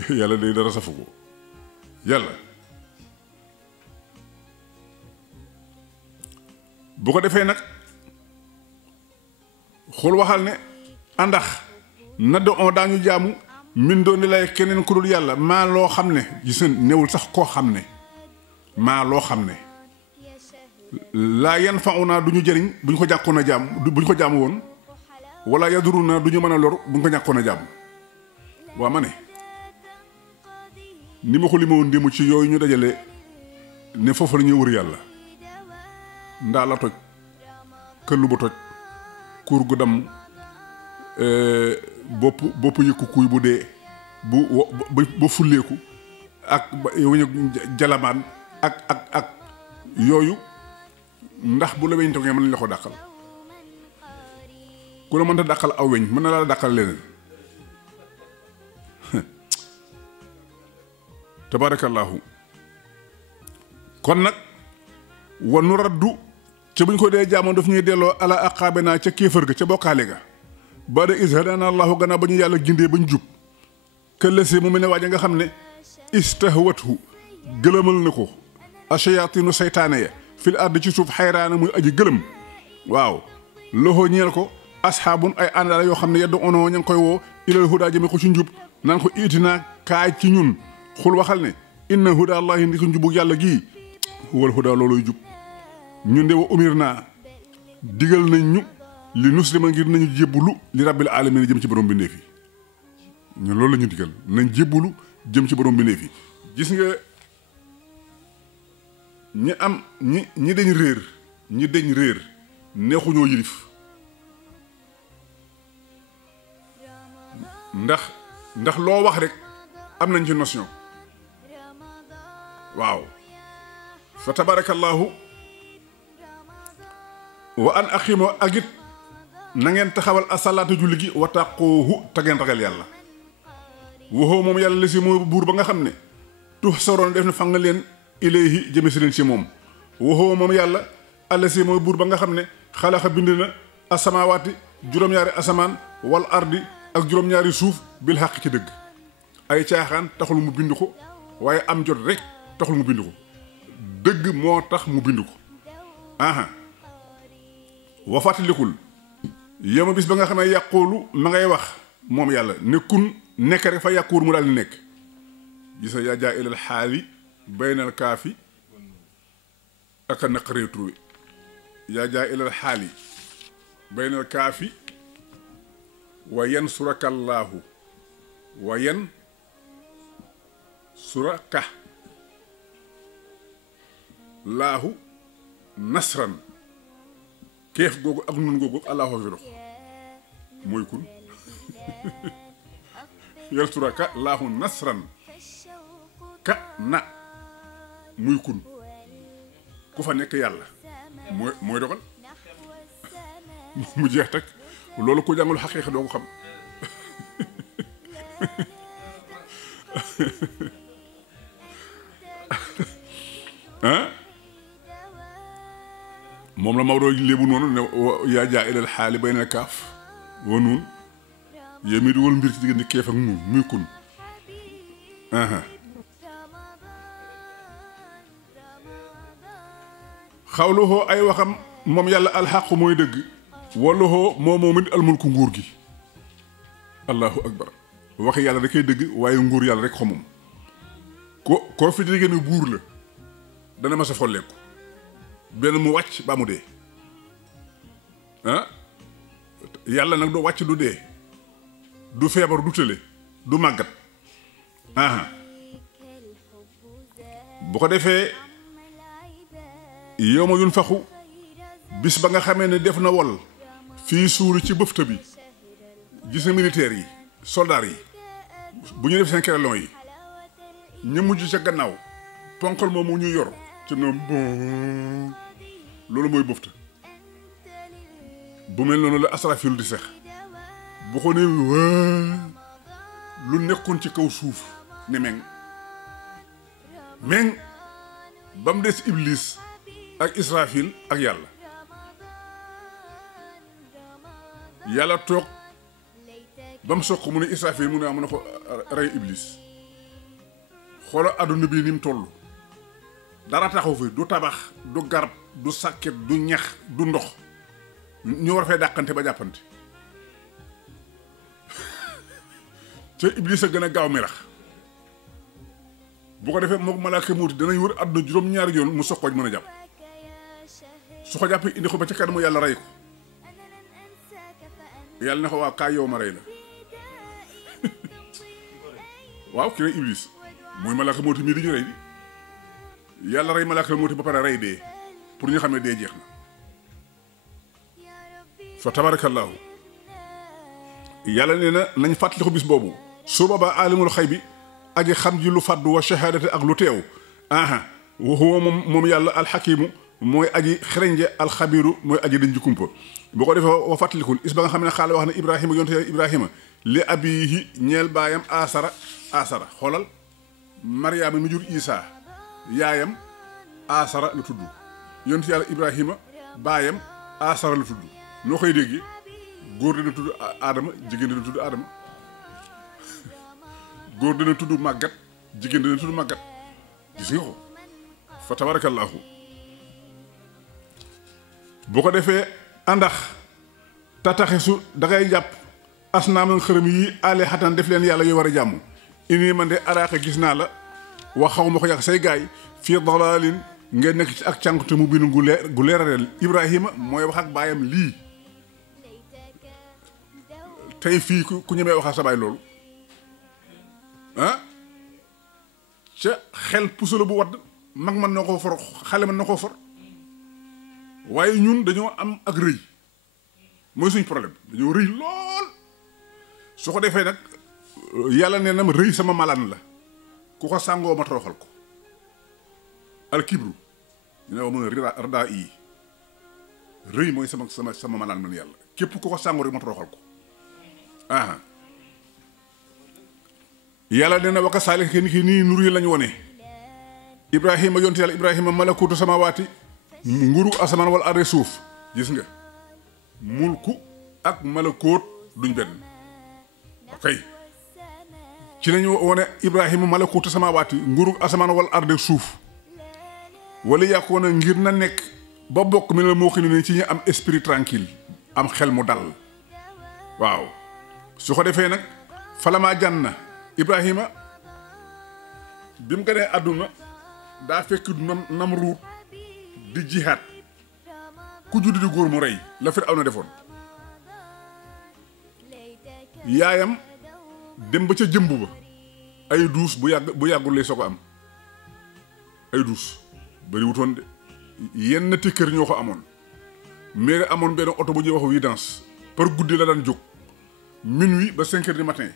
yàlla day dara safu ko yàlla bu ko defee nag xool waxal ne àndax na do on daañu jaamu min doon ni lay keneen ku dul yàlla maa loo xam ne gis newul sax koo xam ne maa loo xam ne laa yan fa naa du ñu jëriñ bu ñu ko jàkkoon a jaam bu ñu ko jaamu woon wala yaduru naa du ñu mën a lor bu ñu ko ñàkkoon a jaam waa ma ne ni ma ko li ma woon démb ci yooyu ñu dajale ne foofu la ñuy wër yàlla ndaa la toj këllu ba toj kuur gu dam bopp yëkku kuy bu dee ba fulleeku ak weñu jalamaan ak yooyu ndax bu la weñ togee mën nañ la ko dàqal ku la mënta dàqal aw weñ mën na laa dàqal leneen tabaarakallaahu kon nag wa nu raddu ca buñ ko dee jaamoon daf ñuy delloo ala aqaabe naa ca kéefër ga ca bokkaale ga bada is hadana allahu gannaaw ba ñu yàlla gindee bañ jub këllësi mu mel ne waaja nga xam ne istahwathu gëlëmal na ko ashayaatinu seytaane ya fil ard ci suuf xayraana muy aji gëlëm waaw loxo ñeel ko asxaabun ay àndaala yoo xam ne yeddu onoo ña ngi koy woo ilal hudaa jëme ko ci njub naan ko itinaa kaay ci ñun xul waxal ne inna huda allahi ndi ko njubug yàlla gii huwal hudaa looloy jub ñun de wa umir naa digal nañ ñu li nuslima ngir nañu jébbulu li rabbil alamin jëm ci borom bi neefi ñun loolu la ñu digal nañ jébbulu jëm ci borom bi neefi gis nga ñi dañ réer neexuñoo yilif ndax loo wax rek am nañ ci notion waaw fa tabarakallahu wa an aqimu agit na ngeen taxawal asalaatu julli gi wa taquuhu te ngeen ragal yàlla waxoo moom yàlla la si mooy buur ba nga xam ne tux soroon def na fa nga leen ilayhi jëme si leen ci moom waxoo moom yàlla alla si mooy buur ba nga xam ne xalaxa bind na asamaawaati juróom-ñaari asamaan wal ardi ak juróom-ñaari suuf bil xaq ci dëgg ay caaxaan taxul mu bind ko waaye am jot rek taxul mu bind ko dëgg moo tax mu bind ko aha wa fàttalikul yoma bis ba nga xamee yàquulu ma ngay wax moom yàlla nekkun nekk rek fa yàquur mu daal di nekk gisa yaa jaa ilal xaali baynal kaafi ak a naqaree trouvé yaa jaa ilal xaali baynal kaafi wa yansurakallaahu wa yansuraka laahu nasran keef googu ak nun googu allahu fi dox mooy kun yansuraka laahu nasran ka na muy kun ku fa nekk yàlla mooy dogal mu jeex tak loolu ku jàngul xaqiiqa doo ko xam ah moom la Maodo léebu noonu ne yaa jaa ilal xaali bayna kaaf wa nuun yéen mi dugal mbir ci diggante keef ak nuun muy kun xawluhoo ay waxam moom yàlla alxaqu mooy dëgg walluhoo moom it almulku nguur gi allahu akbar waxi yàlla da koy dëgg waaye nguur yàlla rek xamum koo fi déggee ne buur la dana ma sa folleeku benn mu wàcc ba mu dee ah yàlla nag du wàcc du dee du feebar du tële du màggat bu ko defee yow ma yun faxu bis ba nga xamee ne def na wol fii suuri ci bëfta bi gis na militaires yi soldats yi bu ñu def seen kerelon yi ñu mujj ca gannaaw ponkal moom mu ñu yor ci na bon loolu mooy bëfta bu mel noonu la asrafil di sex bu ko ne waa lu nekkoon ci kaw suuf ne meng ba mu des iblis ak israfil ak yàlla toog ba mu soq mu ne israfil mu ne am na ko rey iblis xoola adduna bi ni mu toll dara taxaw fi du tabax du garab du sàkket du ñax du ndox ñu war fee dàqante ba jàppante ca iblis a gën a gaaw melax bu ko defee moom malaaka muuti danañ wër àdduna juróom-ñaari yoon mu soqooj mën a jàpp su ko jàppee indi ko ba ca kanamu yàlla rey ko yàlla ne ko waaw kaay yow ma rey la waaw ki rey iblis muy malaaka muuti mii di ñu rey di yàlla rey malaaka muuti ba pare rey dee pour ñu xam ne dee jeex na fa tabarakallahu yàlla nee na nañ fàttali ko bis boobu su boobaa aalimul xay bi aji xam ji lu fàddu wa shahaadati ak lu teew wa huwa moom yàlla alxakimu mooy aji xereñje alxabiru mooy aji dañ ji kumpa boo ko defee wa fàttalikul is ba nga xam ne xaala wax ne ibrahima yonte ibrahima li abihi ñeel baayam asara xoolal mariama mi jur isa yaayam asara la tudd yonte yàlla ibrahima baayam asara la tudd noo koy dégg góor dina tudd aadama jigéen dina tudd aadama góor dina tudd màggat jigéen dina tudd màggat gis nga ko fa tabarakallahu bu ko defee àndax tataxisu dangay jàpp asnaaman xërëm yi ale xatan def leen yàlla yooyu war a jàmm ini man de araaka gis naa la wax xaw ma ko yàq say gaay fii dalalin ngeen nekk ci ak cànkute mu binu gu leeraleel ibrahima mooy wax ak baayam lii tey fii ku ñemee waxal sa baay loolu ca xel pusala bu wadd mag man na koo for xale man na koo for waaye ñun dañoo am ak rëy mooy suñ problème dañoo rëy lool su ko defee nag yàlla nee na ma rëy sama malaan la ku ko sàngoo ma toroxal ko alkibru ñu ne wa mën a rada yi rëy mooy sama malaan man yàlla képp ku ko sàngoo rek ma toroxal ko yàlla nee na waka saalik ni ki nii nur yi lañu wone ibrahima yonte yàlla ibrahima malakuutu samawaati nguru asamaan wala arde suuf gis nga mulku ak malakóot duñ benn ok ci lañu wone ibrahima malakuutu samawaati nguru asamaan wala arde suuf wala yàqoona ngir na nekk ba bokk mi ne la moo xam ne ci ñu am esprit tranquille am xel mu dal waaw su ko defee nag falamaa janna Ibrahima bi mu gënee àdduna daa fekk Namruud di jihaad ku judd di góor mu rey la Firawna defoon yaayam dem ba ca jëmb ba ay duus bu yàggul lay soo ko am ay duus bari wutoon de yenn ti kër ñoo ko amoon mais amoon benn oto bu ñuy wax vidange par guddi la daan jóg minuit ba 5 heures du matin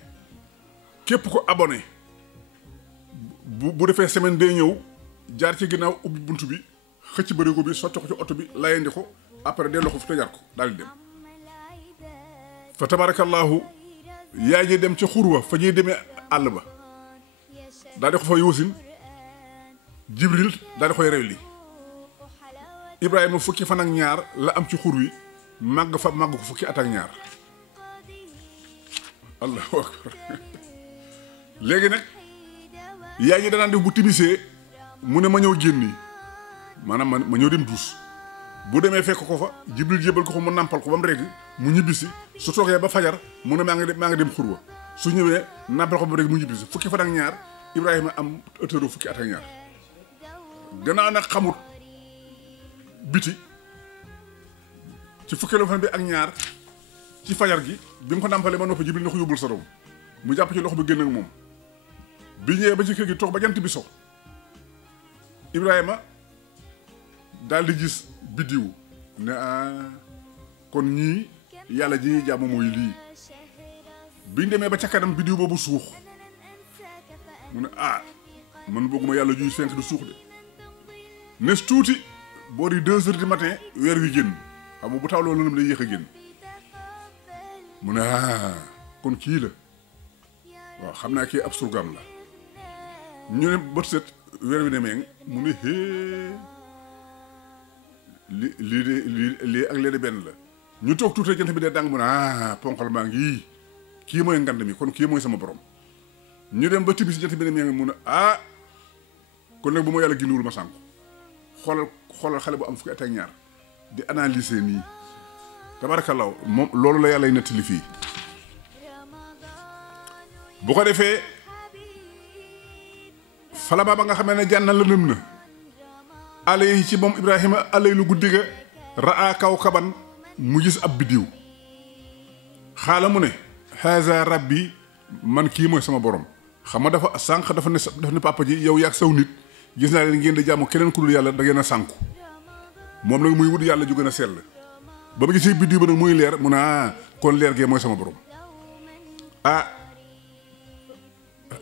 képp ko abonné bu defee semaine day ñëw jaar ci ginnaaw ubbi bunt bi xëcc bërigo bi sotti ko ci oto bi layandi ko après delloo ko fi tëjaat ko daal di dem fa tabarakallahu yaay ji dem ca xurwa fa ñuy demee àll ba daal di ko fa yóosin Jibril daal di koy rew li Ibrahima fukki fan ak ñaar la am ci xur wi màgg ko fukki at ak ñaar allahu akbar léegi nag yaay ji danaan def bu timisee mu ne ma ñëw génni maanaam ma ñëw dem duus bu demee fekk ko fa Jibril jébal ko mu nàmpal ko ba mu regg mu ñibbisi su toogee ba fajar mu ne maa ngi dem xurwa su ñëwee nàmpal ko ba mu regg mu ñibbisi fukki fan ak ñaar Ibrahima am ëttëru fukki at ak ñaar gannaaw nag xamut biti ci fukkeelu fan bi ak ñaar ci fajar gi bi mu ko nàmpalee ba noppi Jibril na ko yóbbul sa doom mu jàpp ci loxo bi génn ak moom bi ñëwee ba ci kër gi toog ba jant bi so Ibrahima daal di gis biddiw ne kon ñii yàlla ji ñuy jàmm mooy lii biñ demee ba ca kanam biddiw boobu suux mu ne man bëgguma yàlla juy fenk du suux de nes tuuti boo di 2 heures du matin weer wi génn xam nga bu taw loolu lëndëm day yéex a génn mu ne kon kii la waaw xam naa kii ab surgaam la ñu ne bët set weer wi ne meeng mu ne lii ak lee de benn la ñu toog tuuti jant bi dee dàng mu ne ponkal maa ngi kii mooy ngand mi kon kii mooy sama borom ñu dem ba timis jant bi ne meeng mu ne kon nag bu ma yàlla gindiwul ma sànku xoolal xale bu am fukki at ak ñaar di analyser nii tabarakallah moom loolu la yàlla nettali fii bu ko defee falama ba nga xamee ne jànna la nëm na ale yi ci moom Ibrahima alay lu guddi ga raa kaw kaban mu gis ab biddiw xaala mu ne haza rabbi man kii mooy sama borom xam nga dafa sànq dafa ne papa ji yow yaag saw nit gis naa leen ngeen di jàmm keneen ku dul yàlla da ngeen a sànku moom nag muy wut yàlla ju gën a sell ba ma gisee biddiw ba nag muy leer mu ne kon leer gee mooy sama borom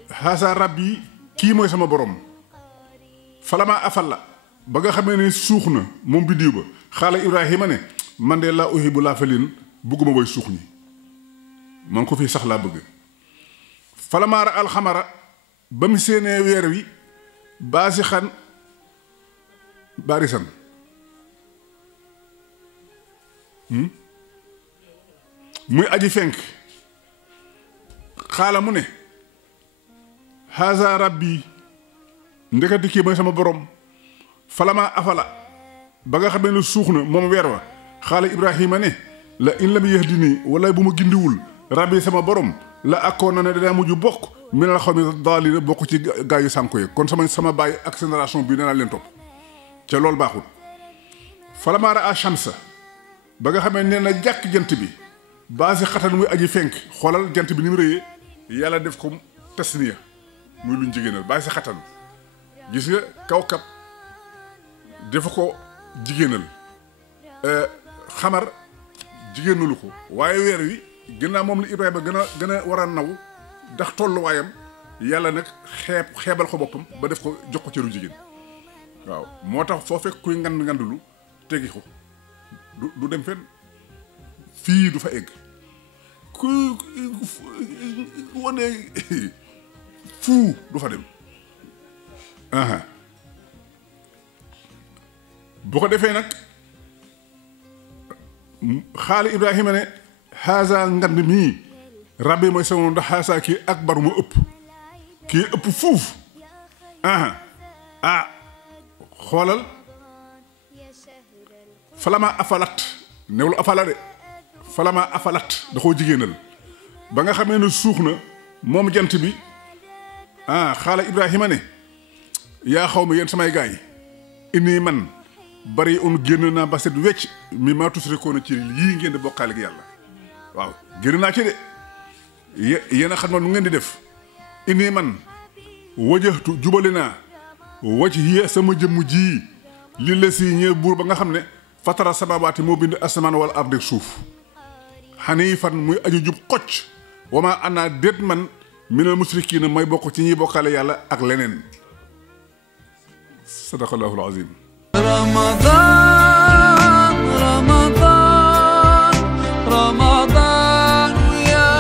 haza rabbi kii mooy sama borom falama afalla ba nga xamee ne suux na moom biddiw ba xaala Ibrahima ne man de laa uhibbu laafiliin bëgguma way suux ñi man ko fii sax laa bëgg falamaara alxamara ba mu séenee weer wi baasixan baarisan muy aji fenk xaala mu ne haza rabbi ndekati kii mooy sama borom falama afala ba nga xamee ne suux na moom weer wa xaala Ibrahima ne la in lam yahdini wala bu ma gindiwul rabbi sama borom la akkoon na ne danaa mujj bokk minal xawmi daalina bokk ci gaa yu sànko yi kon sama baay ak génération bi danaa leen topp ca loolu baaxul falama raa shamsa ba nga xamee nee na jàkk jant bi baasi xatan muy aji fenk xoolal jant bi ni mu rëyee yàlla def ko tasniya muy luñ jigéenal baasi xatan gis nga kawkab dafa ko jigéenal xamar jigéenalu ko waaye weer wi ginnaaw moom la Ibrahima gën a war a naw ndax tolluwaayam yàlla nag xeebal ko boppam ba def ko jox ko cëru jigéen waaw moo tax foo fekk kuy ngandulu tegi ko du dem fenn fii du fa egg ku wane fuu du fa dem bu ko defee nag xaali Ibrahima ne haza ngand mii rabbi mooy sama ndax haza kii akbar mu ëpp kii ëpp fuuf xoolal falama afalat newlu afala de falama afalat da koo jigéenal ba nga xamee ne suux na moom jant bi xaala Ibrahima ne yaa xaw ma yéen samay gaay inni man bari un génn naa ba set wecc mi maa tusrikoona ci yii ngeen di bokkaale ak yàlla waaw génn naa ci de yéen a xam nu ngeen di def inni man wajjahtu jubale naa wajhiya sama jëmm ji li la si ñee buur ba nga xam ne fatara samaawaati moo bind asamaan wala ardi suuf haniifan muy aju jub xocc wama ana déet man minal musrikiina may bokk ci ñiy bokkaale yàlla ak leneen sadaqallaahu al-aziim. رمضان رمضان رمضان يا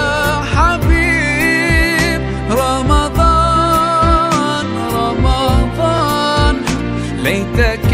حبيب رمضان رمضان ليتك